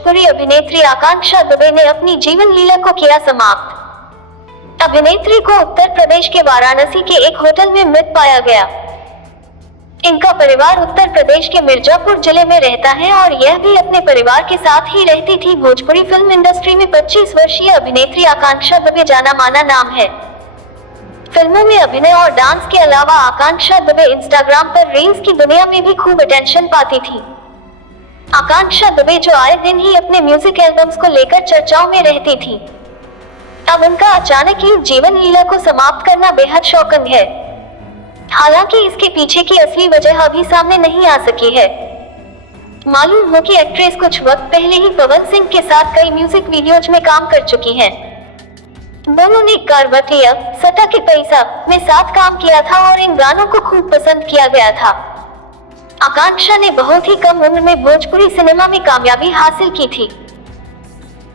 भोजपुरी अभिनेत्री आकांक्षा दुबे ने अपनी जीवन लीला को किया समाप्त। अभिनेत्री को उत्तर प्रदेश के वाराणसी के एक होटल में मृत पाया गया। इनका परिवार उत्तर प्रदेश के मिर्जापुर जिले में रहता है और यह भी अपने परिवार के साथ ही रहती थी। भोजपुरी फिल्म इंडस्ट्री में 25 वर्षीय अभिनेत्री आकांक्षा दुबे जाना माना नाम है। फिल्मों में अभिनय और डांस के अलावा आकांक्षा दुबे इंस्टाग्राम पर रील्स की दुनिया में भी खूब अटेंशन पाती थी। आकांक्षा दुबे जो आए दिन ही अपने म्यूजिक एल्बम्स को लेकर चर्चाओं में रहती थी, अब उनका अचानक ही जीवन लीला को समाप्त करना बेहद शॉकिंग है। हालांकि इसके पीछे की असली वजह अभी सामने नहीं आ सकी है। मालूम हो कि एक्ट्रेस कुछ वक्त पहले ही पवन सिंह के साथ कई म्यूजिक वीडियोज में काम कर चुकी हैं। दोनों ने कारवटिया सटा के पैसा में साथ काम किया था और इन गानों को खूब पसंद किया गया था। आकांक्षा ने बहुत ही कम उम्र में भोजपुरी सिनेमा में कामयाबी हासिल की थी।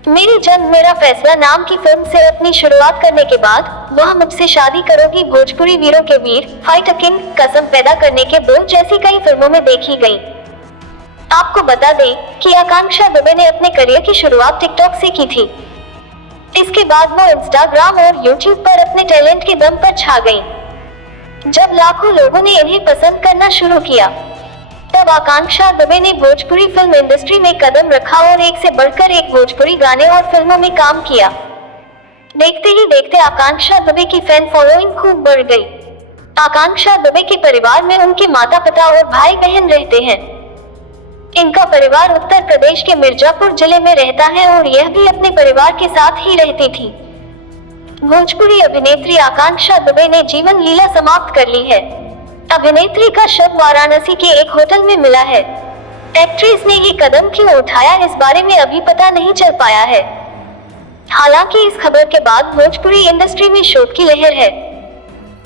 मेरी जन्म मेरा फैसला नाम की फिल्म से अपनी शुरुआत करने के बाद वह मुझसे शादी करोगी, भोजपुरी वीरों के वीर, फाइट किंग, कसम पैदा करने के बोल जैसी कई फिल्मों में देखी गई। आपको बता दें कि आकांक्षा दुबे ने अपने करियर की शुरुआत टिकटॉक से की थी। इसके बाद वो इंस्टाग्राम और यूट्यूब पर अपने टैलेंट के दम पर छा गईं। जब लाखों लोगों ने इन्हें पसंद करना शुरू किया, तब आकांक्षा दुबे ने भोजपुरी फिल्म इंडस्ट्री में कदम रखा और एक से बढ़कर एक भोजपुरी गाने और फिल्मों में काम किया। देखते ही देखते आकांक्षा दुबे की फैन फॉलोइंग खूब बढ़ गई। आकांक्षा दुबे के परिवार में उनके माता पिता और भाई बहन रहते हैं। इनका परिवार उत्तर प्रदेश के मिर्जापुर जिले में रहता है और यह भी अपने परिवार के साथ ही रहती थी। भोजपुरी अभिनेत्री आकांक्षा दुबे ने जीवन लीला समाप्त कर ली है। अभिनेत्री का शव वाराणसी के एक होटल में मिला है। एक्ट्रेस ने ये कदम क्यों उठाया, इस बारे में अभी पता नहीं चल पाया है। हालांकि इस खबर के बाद भोजपुरी इंडस्ट्री में शोक की लहर है।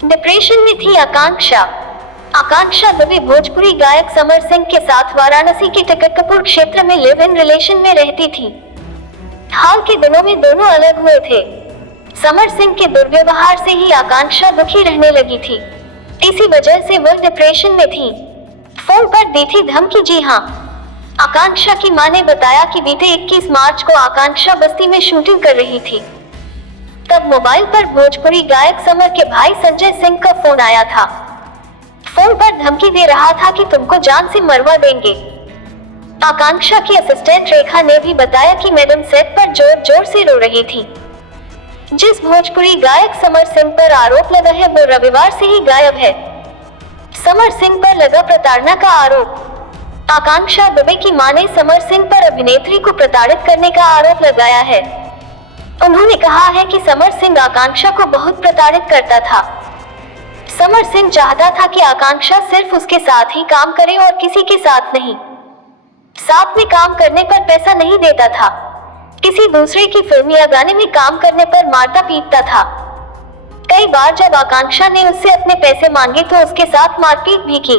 डिप्रेशन में थी आकांक्षा दुबे भोजपुरी गायक समर सिंह के साथ वाराणसी के टिकटपुर क्षेत्र में लिव इन रिलेशन में रहती थी। हाल के दिनों में दोनों अलग हुए थे। समर सिंह के दुर्व्यवहार से ही आकांक्षा दुखी रहने लगी थी। इसी वजह से वह डिप्रेशन में थी। फोन पर दी थी धमकी। जी हाँ, आकांक्षा की मां ने बताया कि बीते 21 मार्च को आकांक्षा बस्ती में शूटिंग कर रही थी। तब मोबाइल पर भोजपुरी गायक समर के भाई संजय सिंह का फोन आया था। फोन पर धमकी दे रहा था कि तुमको जान से मरवा देंगे। आकांक्षा की असिस्टेंट रेखा ने भी बताया कि मैडम सेट पर जोर जोर से रो रही थी। जिस भोजपुरी गायक समर सिंह पर आरोप लगा है वो रविवार से ही गायब है। समर सिंह पर लगा प्रताड़ना का आरोप। आकांक्षा दुबे की मां ने समर सिंह पर अभिनेत्री को प्रताड़ित करने का आरोप लगाया है। उन्होंने कहा है कि समर सिंह आकांक्षा को बहुत प्रताड़ित करता था। समर सिंह चाहता था कि आकांक्षा सिर्फ उसके साथ ही काम करे और किसी के साथ नहीं। साथ में काम करने पर पैसा नहीं देता था। किसी दूसरे की फिल्म या गाने में काम करने पर मारता पीटता था। कई बार जब आकांक्षा ने उससे अपने पैसे मांगे तो उसके साथ मारपीट भी की।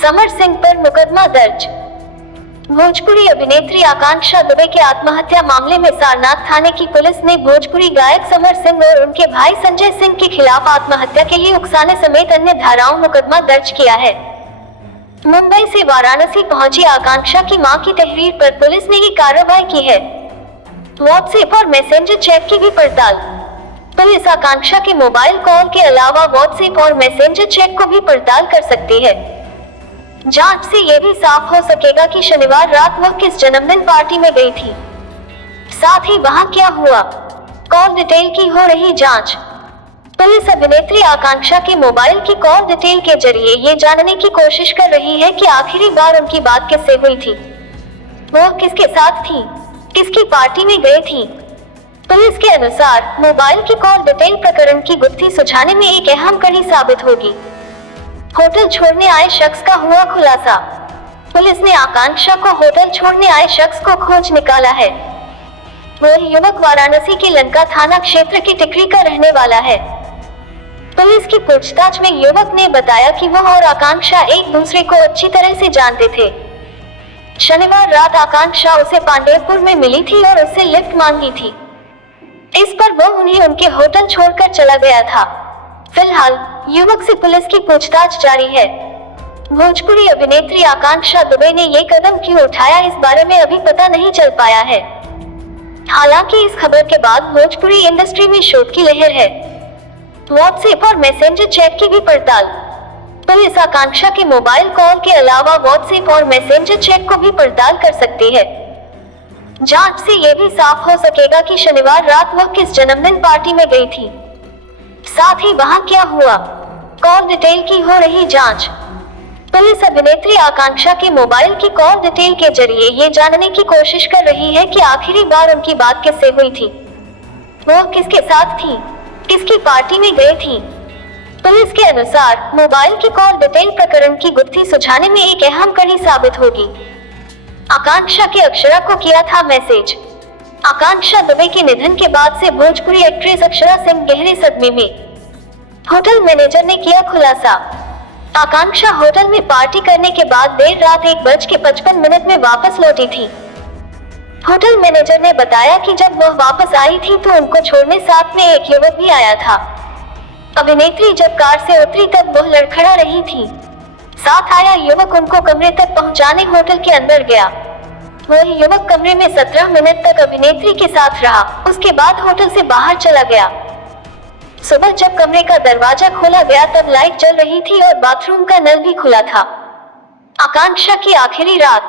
समर सिंह पर मुकदमा दर्ज। भोजपुरी अभिनेत्री आकांक्षा दुबे के आत्महत्या मामले में सारनाथ थाने की पुलिस ने भोजपुरी गायक समर सिंह और उनके भाई संजय सिंह के खिलाफ आत्महत्या के लिए उकसाने समेत अन्य धाराओं मुकदमा दर्ज किया है। मुंबई से वाराणसी पहुंची आकांक्षा की मां की तहरीर पर पुलिस ने ये कार्रवाई की है। व्हाट्सएप और मैसेंजर चैट की भी पड़ताल। पुलिस आकांक्षा के मोबाइल कॉल के अलावा व्हाट्सएप और मैसेंजर चैट को भी पड़ताल कर सकती है। जांच से यह भी साफ हो सकेगा कि शनिवार रात वह किस जन्मदिन पार्टी में गई थी, साथ ही वहां क्या हुआ। कॉल डिटेल की हो रही जांच। पुलिस अभिनेत्री आकांक्षा के मोबाइल की कॉल डिटेल के जरिए ये जानने की कोशिश कर रही है कि आखिरी बार उनकी बात किससे हुई थी, वो किसके साथ थी, किसकी पार्टी में गई थी। पुलिस के अनुसार मोबाइल की कॉल डिटेल प्रकरण की गुत्थी सुलझाने में एक अहम कड़ी साबित होगी। होटल छोड़ने आए शख्स का हुआ खुलासा। पुलिस ने आकांक्षा को होटल छोड़ने आए शख्स को खोज निकाला है। वह युवक वाराणसी के लंका थाना क्षेत्र की टिकरी का रहने वाला है। पुलिस की पूछताछ में युवक ने बताया कि वह और आकांक्षा एक दूसरे को अच्छी तरह से जानते थे। शनिवार रात आकांक्षा उसे पांडेरपुर में मिली थी और उससे लिफ्ट मांगी थी। इस पर वह उन्हें उनके होटल छोड़कर चला गया था। फिलहाल युवक से पुलिस की पूछताछ जारी है। भोजपुरी अभिनेत्री आकांक्षा दुबे ने ये कदम क्यों उठाया, इस बारे में अभी पता नहीं चल पाया है। हालांकि इस खबर के बाद भोजपुरी इंडस्ट्री में शोध की लहर है। व्हाट्सएप और मैसेंजर चैट की भी पड़ताल। पुलिस आकांक्षा के मोबाइल कॉल के अलावा व्हाट्सएप और मैसेंजर चैट को भी पड़ताल कर सकती है। जांच से ये भी साफ हो सकेगा कि शनिवार रात वह किस जन्मदिन पार्टी में गई थी, साथ ही वहां क्या हुआ। कॉल डिटेल की हो रही जांच। पुलिस अभिनेत्री आकांक्षा के मोबाइल की कॉल डिटेल के जरिए ये जानने की कोशिश कर रही है कि आखिरी बार उनकी बात किससे हुई थी, वो किसके साथ थी, किसकी पार्टी में गई थी। पुलिस के अनुसार मोबाइल की कॉल डिटेल प्रकरण की गुत्थी सुलझाने में एक अहम कड़ी साबित होगी। आकांक्षा के अक्षरा को किया था मैसेज। आकांक्षा दुबे के निधन के बाद से भोजपुरी एक्ट्रेस अक्षरा सिंह गहरे सदमे में। होटल मैनेजर ने किया खुलासा। आकांक्षा होटल में पार्टी करने के बाद देर रात 1:55 में वापस लौटी थी। होटल मैनेजर ने बताया कि जब वह वापस आई थी तो उनको छोड़ने साथ में एक युवक भी आया था। अभिनेत्री जब कार से उतरी तब वह लड़खड़ा रही थी। साथ आया युवक उनको कमरे तक पहुंचाने होटल के अंदर गया। वह युवक कमरे में 17 मिनट तक अभिनेत्री के साथ रहा, उसके बाद होटल से बाहर चला गया। सुबह जब कमरे का दरवाजा खोला गया तब लाइट जल रही थी और बाथरूम का नल भी खुला था। आकांक्षा की आखिरी रात।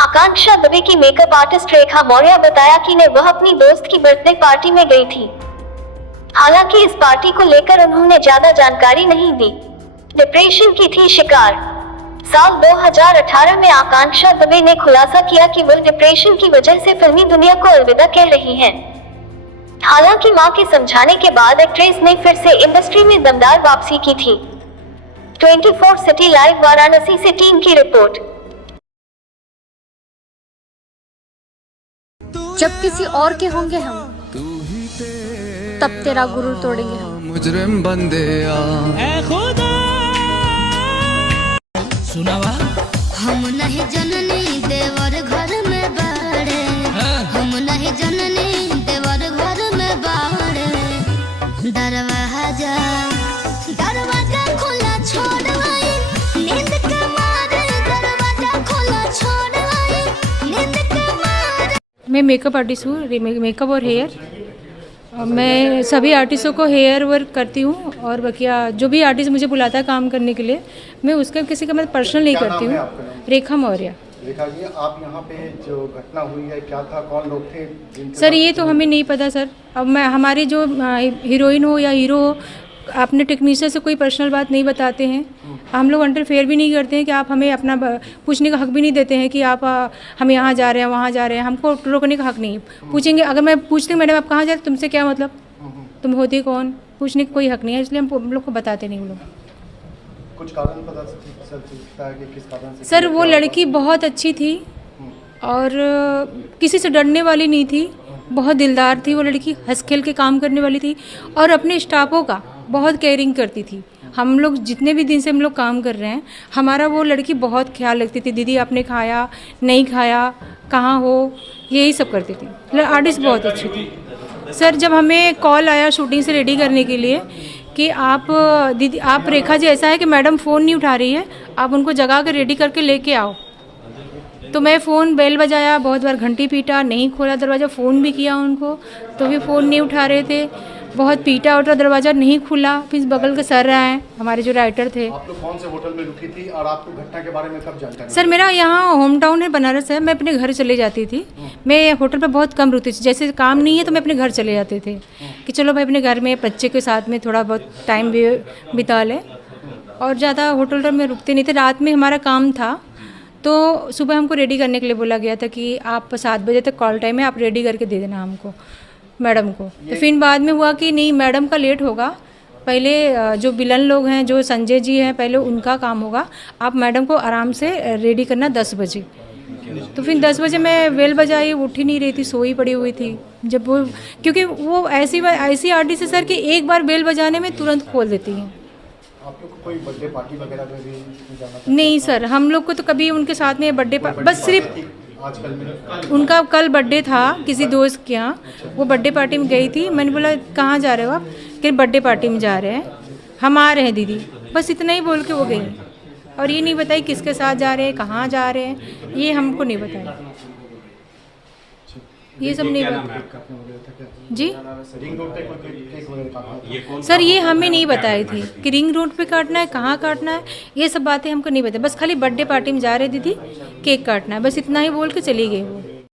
आकांक्षा दुबे की मेकअप आर्टिस्ट रेखा मौर्य बताया कि वह अपनी दोस्त की बर्थडे पार्टी में गई थी। हालांकि इस पार्टी को लेकर उन्होंने ज्यादा जानकारी नहीं दी। डिप्रेशन की थी शिकार। साल 2018 में आकांक्षा दुबे ने खुलासा किया कि वह डिप्रेशन की वजह से फिल्मी दुनिया को अलविदा कह रही हैं। हालांकि मां के समझाने के बाद एक्ट्रेस ने फिर से इंडस्ट्री में दमदार वापसी की थी। 24 सिटी लाइव वाराणसी से टीम की रिपोर्ट। जब किसी और के होंगे हम, तब तेरा गुरूर तोड़ेंगे हम। मुजरिम बंदे सुनावा हम नहीं जननी देवर घर में बाड़े, हम नहीं जननी देवर घर में बाड़े। दरवाजा दरवाजा खुला छोड़ आई, नींद के मारे दरवाजा खुला छोड़ आई, नींद के मारे। मैं मेकअप आर्टिस्ट हूँ, मेकअप और हेयर। मैं सभी आर्टिस्टों को हेयर वर्क करती हूँ और बकिया जो भी आर्टिस्ट मुझे बुलाता है काम करने के लिए, मैं उसका किसी का मैं पर्सनल नहीं करती हूँ। रेखा मौर्य। रेखा जी, आप यहाँ पे जो घटना हुई है क्या था, कौन लोग थे? सर ये तो हमें नहीं पता सर। अब मैं हमारी जो हीरोइन हो या हीरो हो, अपने टेक्नीशियन से कोई पर्सनल बात नहीं बताते हैं। हम लोग इंटरफेयर भी नहीं करते हैं कि आप हमें अपना पूछने का हक भी नहीं देते हैं कि आप हम यहाँ जा रहे हैं वहाँ जा रहे हैं। हमको रोकने का हक नहीं है। पूछेंगे, अगर मैं पूछती हूँ मैडम आप कहाँ जा रहे हैं, तुमसे क्या मतलब, तुम होती कौन, पूछने का कोई हक नहीं है। इसलिए हम लोग को बताते नहीं। हम लोग कुछ कारण पता चलता है कि किस कारण से? सर वो लड़की बहुत अच्छी थी और किसी से डरने वाली नहीं थी, बहुत दिलदार थी वो लड़की, हंस खेल के काम करने वाली थी और अपने स्टाफों का बहुत केयरिंग करती थी। हम लोग जितने भी दिन से हम लोग काम कर रहे हैं, हमारा वो लड़की बहुत ख्याल रखती थी। दीदी आपने खाया नहीं खाया, कहाँ हो, यही सब करती थी। आर्टिस्ट बहुत अच्छी थी। सर जब हमें कॉल आया शूटिंग से रेडी करने के लिए कि आप दीदी आप रेखा जी ऐसा है कि मैडम फ़ोन नहीं उठा रही है, आप उनको जगा कर रेडी करके लेके आओ। तो मैं फ़ोन बेल बजाया, बहुत बार घंटी पीटा, नहीं खोला दरवाज़ा, फ़ोन भी किया उनको तो भी फ़ोन नहीं उठा रहे थे। बहुत पीटा उठा, दरवाज़ा नहीं खुला। फिर बगल के सर आए, हमारे जो राइटर थे। आप लोग कौन से होटल में रुकी थी और आपको घटना के बारे में कब जानकारी? सर मेरा यहाँ होम टाउन है बनारस है, मैं अपने घर चले जाती थी। मैं होटल पे बहुत कम रुकती थी, जैसे काम नहीं है तो मैं अपने घर चले जाते थे कि चलो भाई अपने घर में बच्चे के साथ में थोड़ा बहुत टाइम भी बिता लें, और ज़्यादा होटल में रुकते नहीं थे। रात में हमारा काम था तो सुबह हमको रेडी करने के लिए बोला गया था कि आप 7 बजे तक कॉल टाइम है, आप रेडी करके दे देना हमको, मैडम को। तो फिर बाद में हुआ कि नहीं मैडम का लेट होगा, पहले जो विलन लोग हैं जो संजय जी हैं पहले उनका काम होगा, आप मैडम को आराम से रेडी करना 10 बजे। तो फिर 10 बजे मैं बेल बजाई, उठ ही नहीं रही थी, सोई पड़ी हुई थी। जब वो क्योंकि वो ऐसी आर्टिस्ट है सर कि एक बार बेल बजाने में तुरंत खोल देती हैं। आप लोग को कोई बर्थडे पार्टी वगैरह में भी जाना था? नहीं सर, हम लोग को तो कभी उनके साथ में बर्थडे बस सिर्फ आजकल में उनका कल बर्थडे था किसी दोस्त के यहाँ, वो बर्थडे पार्टी में गई थी। मैंने बोला कहाँ जा रहे हो आप, कि बर्थडे पार्टी में जा रहे हैं, हम आ रहे हैं दीदी, बस इतना ही बोल के वो गई। और ये नहीं बताई किसके साथ जा रहे हैं, कहाँ जा रहे हैं, ये हमको नहीं बताया। ये सब नहीं बताया काटने वगैरह था क्या? जी। रिंग रोड पे कोई केक वगैरह काटना था? सर ये हमें नहीं बताई थी कि रिंग रोड पे काटना है, कहाँ काटना है, ये सब बातें हमको नहीं बताई। बस खाली बर्थडे पार्टी में जा रही थी, केक काटना है, बस इतना ही बोल के चली गई वो।